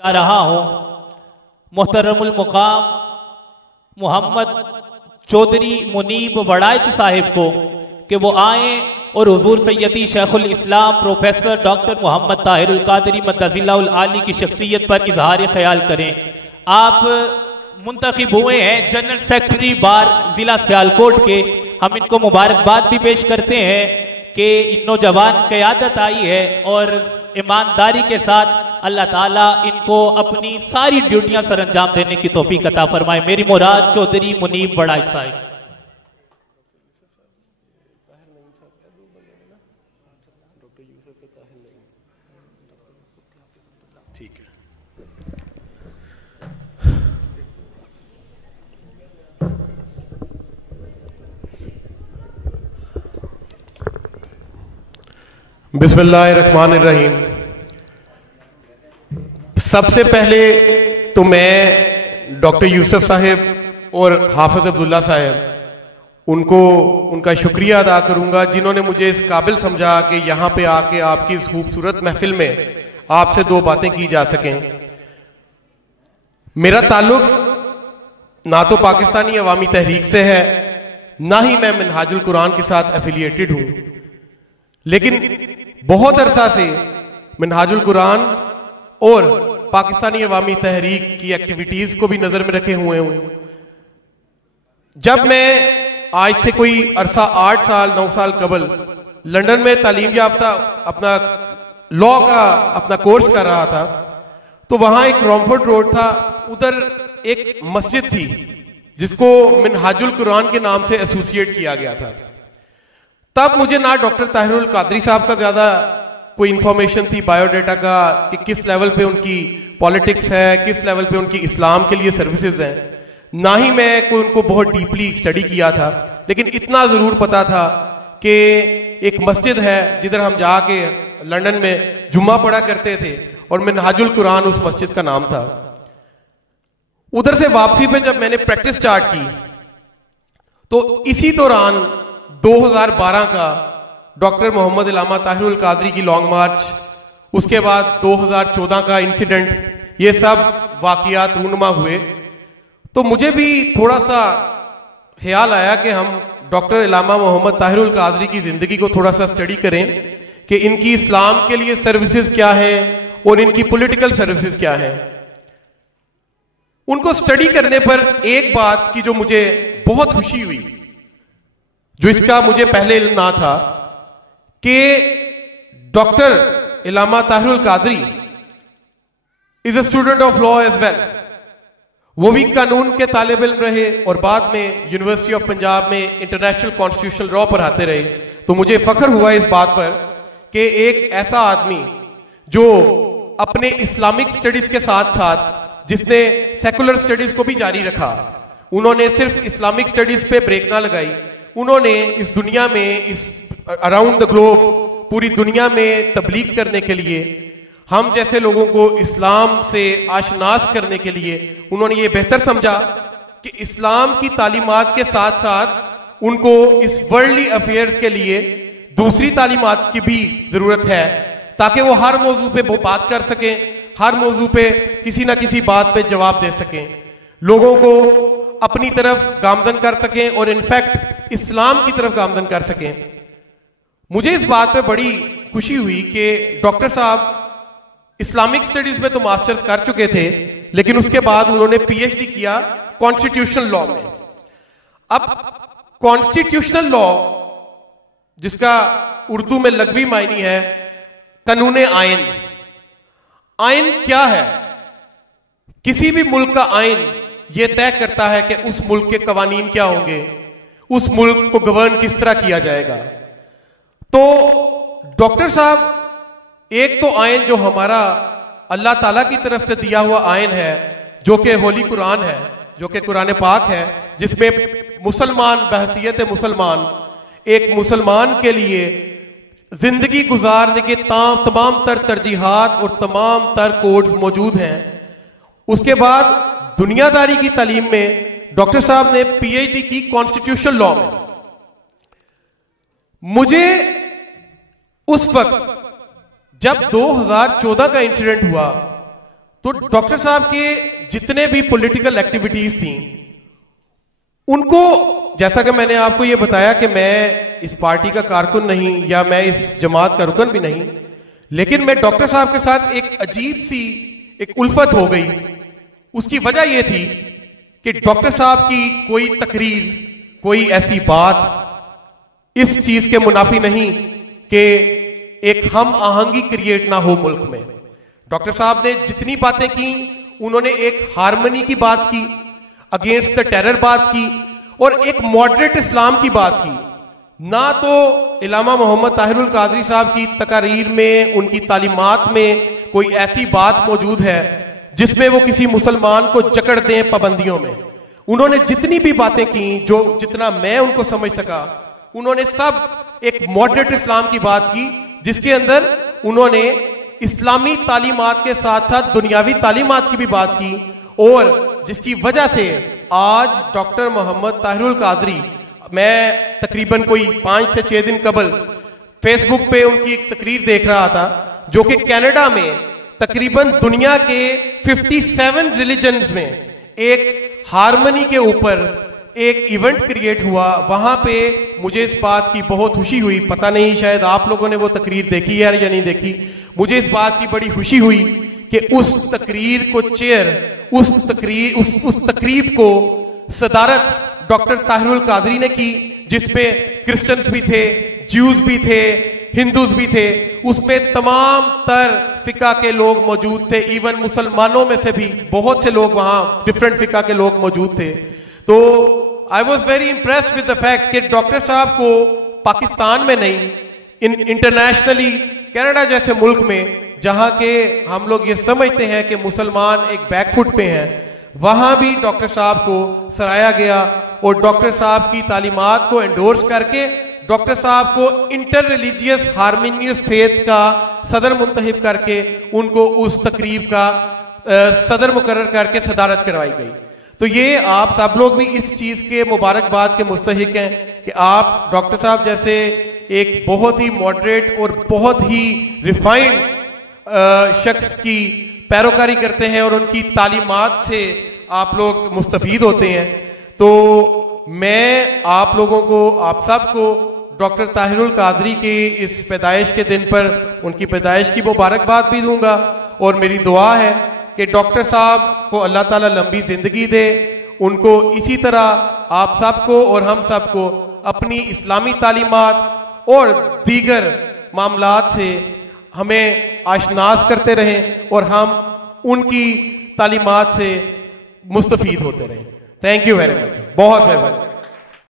जा रहा हूँ मोहतरमुल मुकाम मोहम्मद चौधरी मुनीब वड़ाइच साहिब को कि वो आए और हुजूर सैयदी शेखुल इस्लाम प्रोफेसर डॉक्टर मोहम्मद ताहिरुल कादरी मद्दज़िल्लाहुल आली की शख्सियत पर इजहार ख्याल करें। आप मुंतखब हुए हैं जनरल सेक्रेटरी बार जिला सियालकोट के। हम इनको मुबारकबाद भी पेश करते हैं कि नौजवान क़यादत आई है और ईमानदारी के साथ अल्लाह ताला इनको अपनी सारी ड्यूटियां सर अंजाम देने की तौफीक अता फरमाए। मेरी मुराद चौधरी मुनीब वड़ाइच साहिब। ठीक है। बिस्मिल्लाहिर्रहमानिर्रहीम। सबसे पहले तो मैं डॉक्टर यूसुफ साहिब और हाफिज अब्दुल्ला साहिब उनका शुक्रिया अदा करूंगा जिन्होंने मुझे इस काबिल समझा कि यहाँ पे आके आपकी इस खूबसूरत महफिल में आपसे दो बातें की जा सकें। मेरा ताल्लुक ना तो पाकिस्तानी अवामी तहरीक से है, ना ही मैं मिनहाजुल कुरान के साथ एफिलिएटेड हूं, लेकिन बहुत अरसा से मिनहाजुल कुरान और पाकिस्तानी अवामी तहरीक की एक्टिविटीज को भी नजर में रखे हुए हूं। जब मैं आज से कोई अरसा 8 साल 9 साल कबल लंदन में तालीम याफ्ता अपना लॉ का अपना कोर्स कर रहा था, तो वहां एक रॉमफोर्ड रोड था, उधर एक मस्जिद थी जिसको मिनहाजुल कुरान के नाम से एसोसिएट किया गया था। तब मुझे ना डॉक्टर ताहिरुल कादरी साहब का ज्यादा कोई इंफॉर्मेशन थी बायोडाटा का कि किस लेवल पे उनकी पॉलिटिक्स है, किस लेवल पे उनकी इस्लाम के लिए सर्विसेज हैं, ना ही मैं कोई उनको बहुत डीपली स्टडी किया था, लेकिन इतना जरूर पता था कि एक मस्जिद है जिधर हम जाके लंदन में जुम्मा पढ़ा करते थे और मिनहाजुल कुरान उस मस्जिद का नाम था। उधर से वापसी पे जब मैंने प्रैक्टिस स्टार्ट की तो इसी दौरान 2012 का डॉक्टर मोहम्मद इलामा ताहिरुल कादरी की लॉन्ग मार्च, उसके बाद 2014 का इंसिडेंट, ये सब वाकयात रूनुमा हुए, तो मुझे भी थोड़ा सा ख्याल आया कि हम डॉक्टर इलामा मोहम्मद ताहिरुल कादरी की जिंदगी को थोड़ा सा स्टडी करें कि इनकी इस्लाम के लिए सर्विसेज क्या हैं और इनकी पॉलिटिकल सर्विसेज क्या हैं। उनको स्टडी करने पर एक बात की जो मुझे बहुत खुशी हुई, जो इसका मुझे पहले इल्म ना था, कि doctor Allama Tahirul Qadri is a student of law as well. वो भी कानून के तालिब इल्म रहे और बाद में यूनिवर्सिटी ऑफ पंजाब में इंटरनेशनल कॉन्स्टिट्यूशनल लॉ पढ़ाते रहे। तो मुझे फख्र हुआ इस बात पर कि एक ऐसा आदमी जो अपने इस्लामिक स्टडीज के साथ साथ जिसने सेकुलर स्टडीज को भी जारी रखा, उन्होंने सिर्फ इस्लामिक स्टडीज पे ब्रेक ना लगाई, उन्होंने इस दुनिया में, इस अराउंड द ग्लोब, पूरी दुनिया में तबलीग करने के लिए, हम जैसे लोगों को इस्लाम से आशनास करने के लिए उन्होंने ये बेहतर समझा कि इस्लाम की तालीमात के साथ साथ उनको इस वर्ल्डली अफेयर्स के लिए दूसरी तालीमात की भी जरूरत है, ताकि वो हर मौजू पे वो बात कर सकें, हर मौजू पे किसी ना किसी बात पे जवाब दे सकें, लोगों को अपनी तरफ गामजन कर सकें और इनफैक्ट इस्लाम की तरफ गामजन कर सकें। मुझे इस बात पे बड़ी खुशी हुई कि डॉक्टर साहब इस्लामिक स्टडीज में तो मास्टर्स कर चुके थे, लेकिन उसके बाद उन्होंने पीएचडी किया कॉन्स्टिट्यूशनल लॉ में। अब कॉन्स्टिट्यूशनल लॉ, जिसका उर्दू में लग़वी मायनी है कानून आइन। आइन क्या है? किसी भी मुल्क का आइन यह तय करता है कि उस मुल्क के कवानीन क्या होंगे, उस मुल्क को गवर्न किस तरह किया जाएगा। तो डॉक्टर साहब, एक तो आइन जो हमारा अल्लाह ताला की तरफ से दिया हुआ आइन है, जो कि होली कुरान है, जो कि कुरान पाक है, जिसमें मुसलमान बहसियत मुसलमान, एक मुसलमान के लिए जिंदगी गुजारने के तमाम तर तरजीहात और तमाम तर कोड्स मौजूद हैं। उसके बाद दुनियादारी की तालीम में डॉक्टर साहब ने पीएचडी की कॉन्स्टिट्यूशनल लॉ में। मुझे उस वक्त जब 2014 का इंसिडेंट हुआ तो डॉक्टर साहब के जितने भी पॉलिटिकल एक्टिविटीज थी, उनको, जैसा कि मैंने आपको ये बताया कि मैं इस पार्टी का कारकुन नहीं या मैं इस जमात का रुकन भी नहीं, लेकिन मैं डॉक्टर साहब के साथ एक अजीब सी एक उल्फत हो गई। उसकी वजह यह थी कि डॉक्टर साहब की कोई तकरीर, कोई ऐसी बात इस चीज के मुनाफी नहीं कि एक हम आहंगी क्रिएट ना हो मुल्क में। डॉक्टर साहब ने जितनी बातें की, उन्होंने एक हार्मनी की बात की, अगेंस्ट द टेरर बात की, और एक मॉडरेट इस्लाम की बात की। ना तो इलामा मोहम्मद ताहिरुल कादरी साहब की तकारीर में, उनकी तालीमात में कोई ऐसी बात मौजूद है जिसमें वो किसी मुसलमान को जकड़ दें पाबंदियों में। उन्होंने जितनी भी बातें की, जो जितना मैं उनको समझ सका, उन्होंने सब एक मॉडरेट इस्लाम की बात की, जिसके अंदर उन्होंने इस्लामी तालीमात के साथ साथ दुनियावी तालीमात की भी बात की, और जिसकी वजह से आज डॉक्टर मोहम्मद ताहिरुल कादरी, मैं तकरीबन कोई 5 से 6 दिन कबल फेसबुक पे उनकी एक तकरीर देख रहा था, जो कि कनाडा में तकरीबन दुनिया के 57 रिलीजन्स में एक हार्मनी के ऊपर एक इवेंट क्रिएट हुआ। वहां पे मुझे इस बात की बहुत खुशी हुई, पता नहीं शायद आप लोगों ने वो तकरीर देखी है या नहीं देखी। मुझे इस बात की बड़ी खुशी हुई कि उस तकरीर को उस तकरीब को सदारत डॉक्टर ताहिरुल कादरी ने की, जिसपे क्रिश्चियंस भी थे, ज्यूज भी थे, हिंदूज भी थे, उसमें तमाम तर फिका के लोग मौजूद थे, इवन मुसलमानों में से भी बहुत से लोग वहां डिफरेंट फिका के लोग मौजूद थे। तो I was very impressed with the fact कि डॉक्टर साहब को पाकिस्तान में नहीं, इंटरनेशनली कनाडा जैसे मुल्क में, जहां के हम लोग ये समझते हैं कि मुसलमान एक बैकफुट पे हैं, वहां भी डॉक्टर साहब को सराहा गया, और डॉक्टर साहब की तालीमात को एंडोर्स करके डॉक्टर साहब को इंटर रिलीजियस हार्मोनियस फेथ का सदर मुंतखब करके उनको उस तकरीब का सदर मुकर्रर करके सदारत करवाई गई। तो ये आप सब लोग भी इस चीज के मुबारकबाद के मुस्तहिक हैं कि आप डॉक्टर साहब जैसे एक बहुत ही मॉडरेट और बहुत ही रिफाइंड शख्स की पैरोकारी करते हैं, और उनकी तालीमात से आप लोग मुस्तफीद होते हैं। तो मैं आप लोगों को, आप सबको डॉक्टर ताहिरुल कादरी के इस पैदाइश के दिन पर उनकी पैदाइश की मुबारकबाद भी दूंगा, और मेरी दुआ है कि डॉक्टर साहब को अल्लाह ताला लंबी जिंदगी दे, उनको इसी तरह आप सबको और हम सबको अपनी इस्लामी तालीमात और दीगर मामलात से हमें आशनास करते रहें, और हम उनकी तालीमात से मुस्तफीद होते रहें। थैंक यू वेरी मच, बहुत मेहरबानी।